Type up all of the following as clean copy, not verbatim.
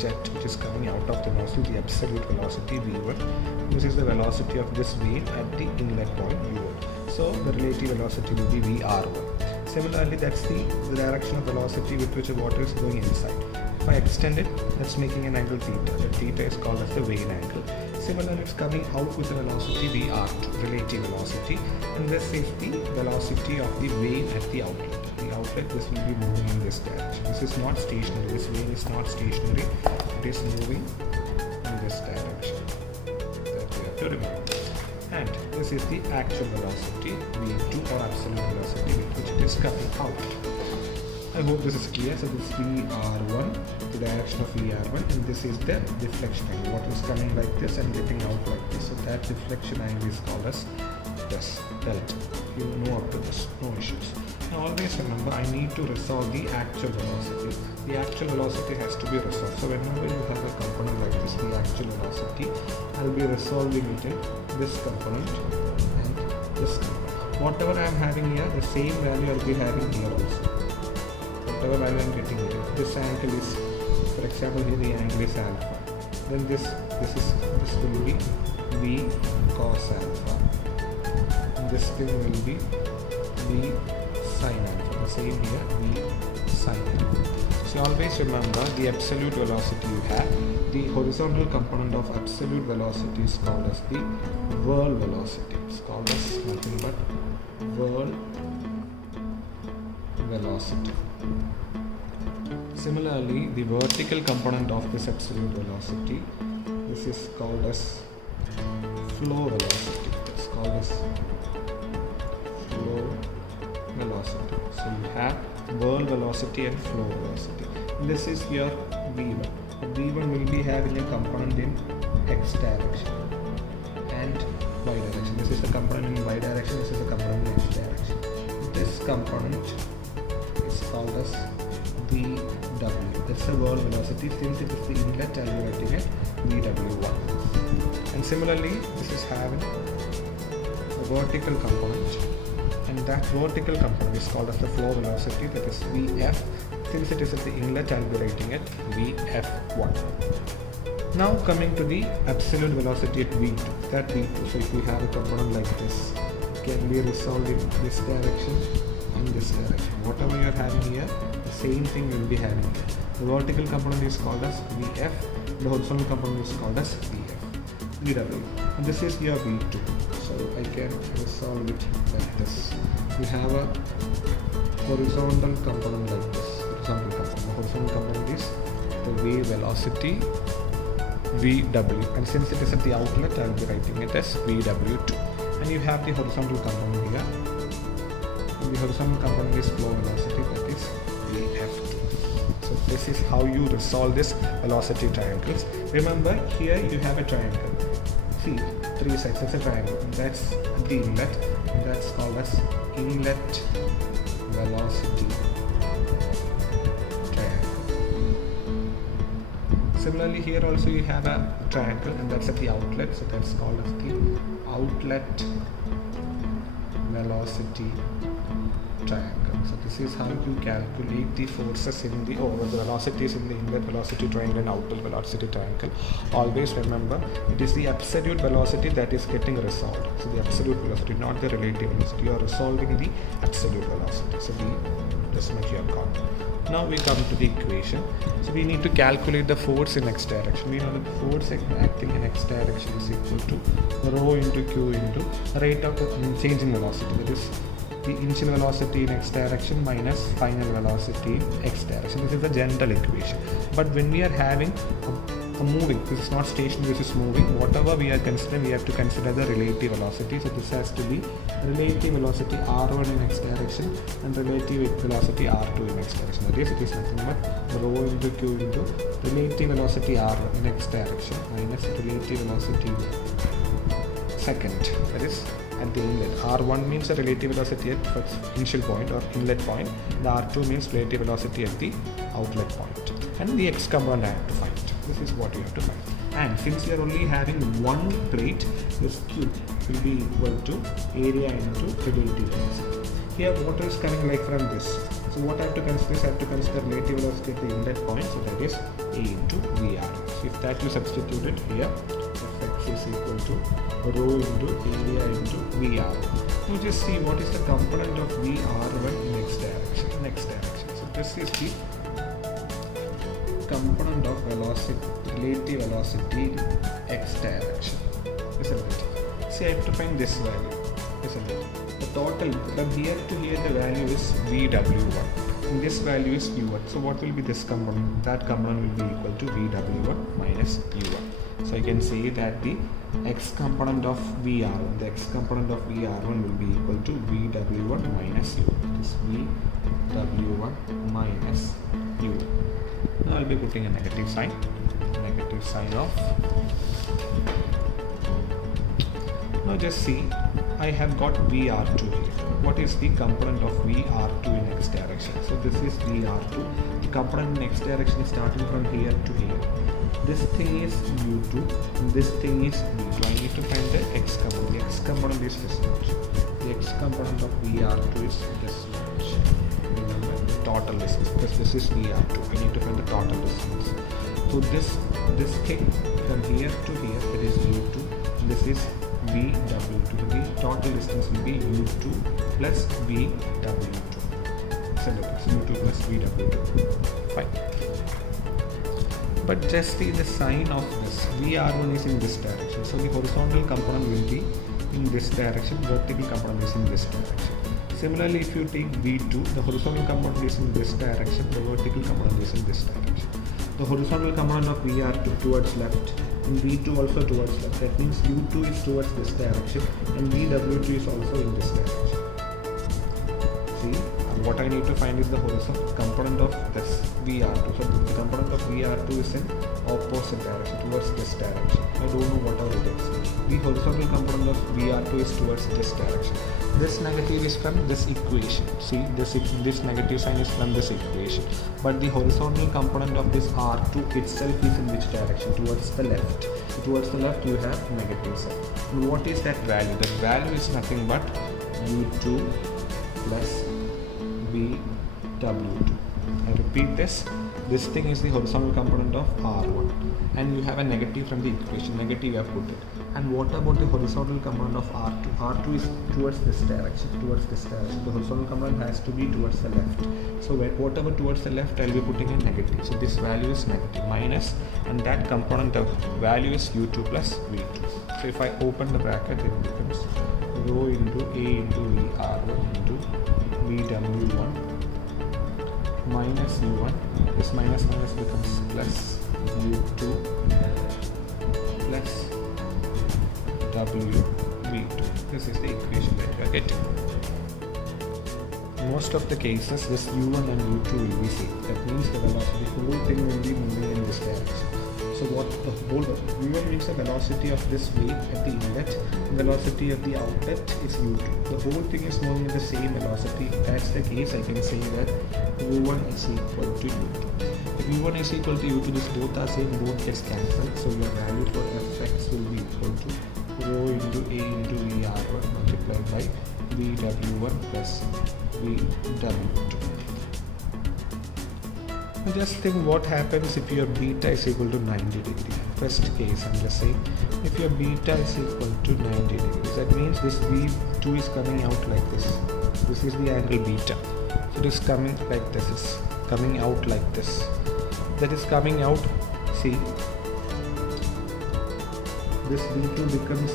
jet which is coming out of the nozzle, the absolute velocity V1. This is the velocity of this wave at the inlet point U1. So the relative velocity will be VR1. Similarly, that's the direction of velocity with which the water is going inside. If I extend it, that's making an angle theta. The theta is called as the Vane angle. Similarly, it's coming out with a velocity VR2, relative velocity, and this is the velocity of the wave at the outlet. The outlet, this will be moving in this direction. This is not stationary. This wave is not stationary. It is moving in this direction. That we have to remember. And this is the actual velocity V2 or absolute velocity with which it is coming out. I hope this is clear. So this is VR1, the direction of VR1, and this is the deflection angle. Water is coming like this and getting out like this. So that deflection angle is called as this delta. You know up to this, no issues. Now always remember, I need to resolve the actual velocity. The actual velocity has to be resolved. So whenever you have a component like this, the actual velocity, I will be resolving it in this component and this component. Whatever I am having here, the same value I will be having here also. Whatever value I am getting here, this angle is, for example, here the angle is alpha. Then this will be V cos alpha. And this thing will be V sin alpha. The same here, V sin alpha. So always remember the absolute velocity you have. The horizontal component of absolute velocity is called as the whirl velocity. It's called as nothing but whirl velocity. Similarly, the vertical component of this absolute velocity, this is called as flow velocity. It's called as flow velocity. So you have whirl velocity and flow velocity. This is your V1. V1 will be having a component in x direction and y direction. This is a component in y direction. This is a component in x direction. This component is called as VW. That's the whirl velocity. Since it is the inlet, I will be writing it VW1. And similarly, this is having a vertical component, and that vertical component is called as the flow velocity, that is Vf. Since it is at the inlet, I will be writing it Vf1. Now coming to the absolute velocity at V2, that V2. So if we have a component like this, it can be resolved in this direction and this direction. Whatever you are having here, the same thing you will be having here. The vertical component is called as Vf, the horizontal component is called as Vw. And this is your V2. So I can resolve it like this. You have a horizontal component like this. The horizontal component is the wave velocity Vw, and since it is at the outlet, I will be writing it as Vw2. And you have the horizontal component here. And the horizontal component is flow velocity, that is Vf2. So this is how you resolve this velocity triangles. Remember, here you have a triangle. See, three sides. It's a triangle. That's the inlet, and that's called as inlet velocity triangle. Similarly, here also you have a triangle, and that's at the outlet. So that's called as the outlet velocity triangle. So this is how you calculate the forces in the, or the velocities in the inlet velocity triangle and outlet velocity triangle. Always remember, it is the absolute velocity that is getting resolved. So the absolute velocity, not the relative velocity. You are resolving the absolute velocity. So this much you have got. Now we come to the equation. So we need to calculate the force in x direction. We know that force acting in x direction is equal to rho into q into rate of change in velocity. That is the initial velocity in x direction minus final velocity in x direction. This is the general equation. But when we are having a moving, this is not stationary, this is moving, whatever we are considering, we have to consider the relative velocity. So this has to be relative velocity r1 in x direction and relative velocity r2 in x direction. That is, it is nothing but rho into q into relative velocity r1 in x direction minus relative velocity second, that is at the inlet. R1 means the relative velocity at first initial point or inlet point. The R2 means relative velocity at the outlet point. And the x component I have to find. This is what you have to find. And since you are only having one plate, this cube will be equal to area into relative velocity. Here water is coming like from this. So what I have to consider is I have to consider relative velocity at the inlet point. So that is A into VR. So if that you substitute it here, Fx is equal to rho into area into VR. Now just see what is the component of VR1 in x direction. So this is the component of velocity, relative velocity in x direction, isn't it? See, I have to find this value, isn't it? The total from here to here, the value is VW1 and this value is U1. So what will be this component? That component will be equal to VW1 minus U1. So I can say that the x component of VR1, the x component of VR1 will be equal to VW1 minus U. It is VW1 minus U. Now I'll be putting a negative sign of. Now just see, I have got VR2 here. What is the component of VR2 in x direction? So this is VR2. The component in x direction is starting from here to here. This thing is U2, and this thing is V2. I need to find the x component. The x component is this much. The x component of VR2 is this much. Remember the total distance, because this is VR2. I need to find the total distance. So this thing from here to here, it is U2. This is VW2. The total distance will be U2 plus VW2. So it's U2 plus VW2. Fine. But just see the sign of this. VR1 is in this direction. So the horizontal component will be in this direction. Vertical component is in this direction. Similarly, if you take V2, the horizontal component is in this direction. The vertical component is in this direction. The horizontal component of VR2 towards left. And V2 also towards left. That means U2 is towards this direction and VW2 is also in this direction. See, what I need to find is the horizontal component of this VR2. So the component of VR2 is in opposite direction, towards this direction. I don't know whatever it is. The horizontal component of VR2 is towards this direction. This negative is from this equation. See, this negative sign is from this equation. But the horizontal component of this R2 itself is in which direction? Towards the left. Towards the left you have negative sign. And what is that value? That value is nothing but U2 plus VW2. I repeat this. This thing is the horizontal component of R1 and you have a negative from the equation. Negative you have put it. And what about the horizontal component of R2? R2 is towards this direction. The horizontal component has to be towards the left. So whatever towards the left, I'll be putting a negative. So this value is negative, minus, and that component of value is U2 plus V2. So if I open the bracket, it becomes rho into A into VR1 into VW1 minus U1. This minus becomes plus U2 plus WV2. This is the equation that we are getting. Most of the cases, this U1 and U2 will be same. That means the velocity, the whole thing will be moving in this direction. So what the whole U1 means the velocity of this wave at the inlet, velocity of the outlet is U2. The whole thing is moving at the same velocity. If that's the case, I can say that U1 is equal to U2. If U1 is equal to U2, this both are same, both gets cancelled. So your value for Fx will be equal to rho into A into VR1 multiplied by VW1 plus VW2. Now just think what happens if your beta is equal to 90 degree. First case, I'm just saying, if your beta is equal to 90 degrees, that means this V2 is coming out like this. This is the angle beta. So it is coming like this. It's coming out like this. That is coming out. See, this V2 becomes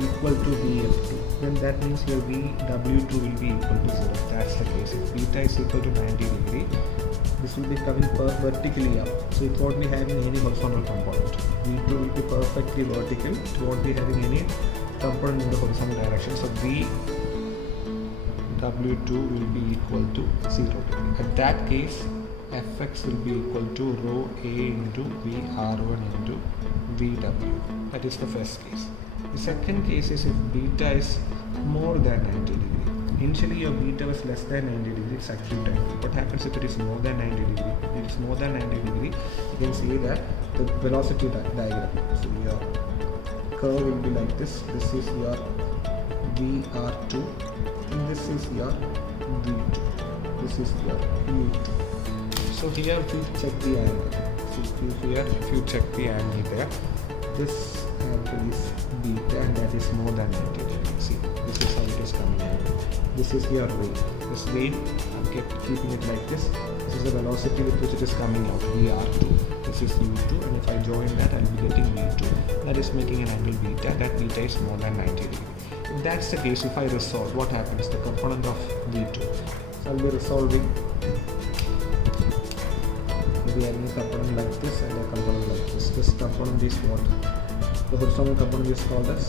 equal to VF2. Then that means your VW2 will be equal to 0. That's the case. If beta is equal to 90 degree, this will be coming vertically up. So it won't be having any horizontal component. V2 will be perfectly vertical. It won't be having any component in the horizontal direction. So VW2 will be equal to 0 degree. At that case, Fx will be equal to rho A into VR1 into VW. That is the first case. The second case is if beta is more than 90 degree. Initially your beta was less than 90 degree, it's acute time. What happens if it is more than 90 degree? If it is more than 90 degree, you can see that the velocity diagram. So your curve will be like this. This is your VR2 and this is your V2. This is your U2. So here we check the angle. here, if you check the angle there, this angle is beta and that is more than 90 degrees. See, this is how it is coming out. This is your vane. This vane, I'm keeping it like this. This is the velocity with which it is coming out, VR2. This is U2, and if I join that, I'll be getting V2. That is making an angle beta. That beta is more than 90 degrees. If that's the case, if I resolve, what happens? The component of V2. So I'll be resolving. Maybe having a component like this and a component like this. This component is what? The horizontal component is called as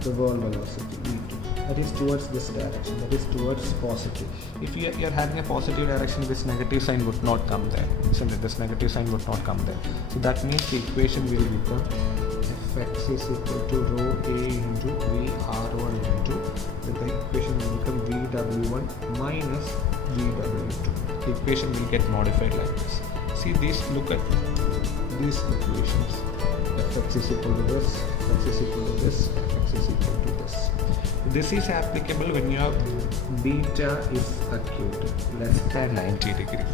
the whirl velocity, V2. That is towards this direction, that is towards positive. If you are having a positive direction, this negative sign would not come there. Isn't it? This negative sign would not come there. So that means the equation will become Fx is equal to rho A into Vr1 into, the equation will become Vw1 minus Vw2. The equation will get modified like this. See these, look at these equations. Fx is equal to this, Fx is equal to this, Fx is equal to this. This is applicable when your beta is acute, less than 90 degrees.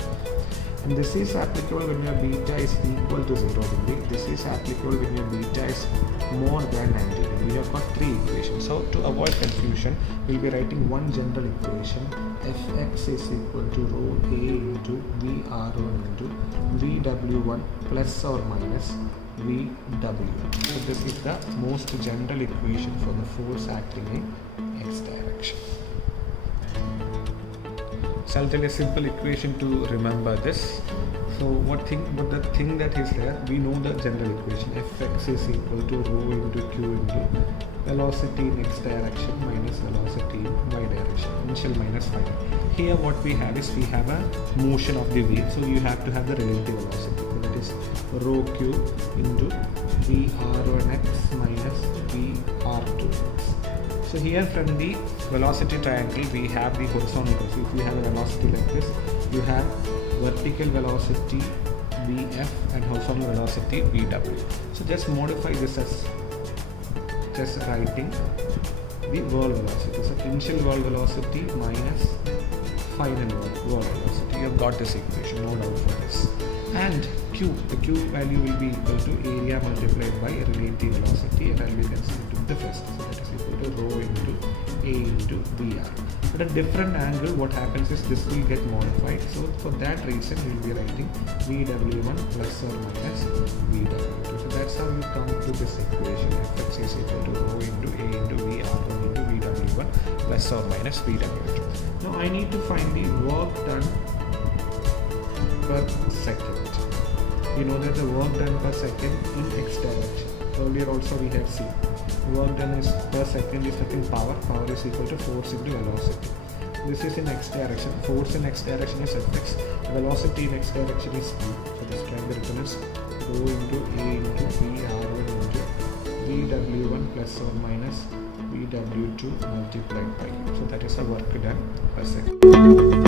And this is applicable when your beta is equal to 0 degree. This is applicable when your beta is more than 90 degree. We have got three equations. So to avoid confusion, we'll be writing one general equation. Fx is equal to rho A into Vr1 into Vw1 plus or minus Vw. So this is the most general equation for the force acting in x direction. So I'll tell you a simple equation to remember this. So the thing that is there, we know the general equation. Fx is equal to rho into q into velocity in x direction minus velocity in y direction, initial minus final. Here what we have is, we have a motion of the wheel, so you have to have the relative velocity. So that is rho q into Vr1x minus Vr2x. So here from the velocity triangle, we have the horizontal. So if you have a velocity like this, you have vertical velocity Vf and horizontal velocity Vw. So just modify this as just writing the whirl velocity. So initial whirl velocity minus final whirl velocity. You have got this equation, no doubt for this. And q, the q value will be equal to area multiplied by relative velocity, and I'll be considering the first. So that is equal to rho into A into Vr. At a different angle, what happens is this will get modified. So for that reason, we will be writing Vw1 plus or minus Vw2. So that's how you come to this equation. Fx is equal to rho into A into Vr1 into Vw1 plus or minus Vw2. Now I need to find the work done per second. You know that the work done per second in x direction. Earlier also we had seen work done is per second is nothing power. Power is equal to force into velocity. This is in x direction. Force in x direction is Fx. Velocity in x direction is v. So this can be written as rho into A into Vr1 into Vw1 plus or minus Vw2 multiplied by. So that is the work done per second.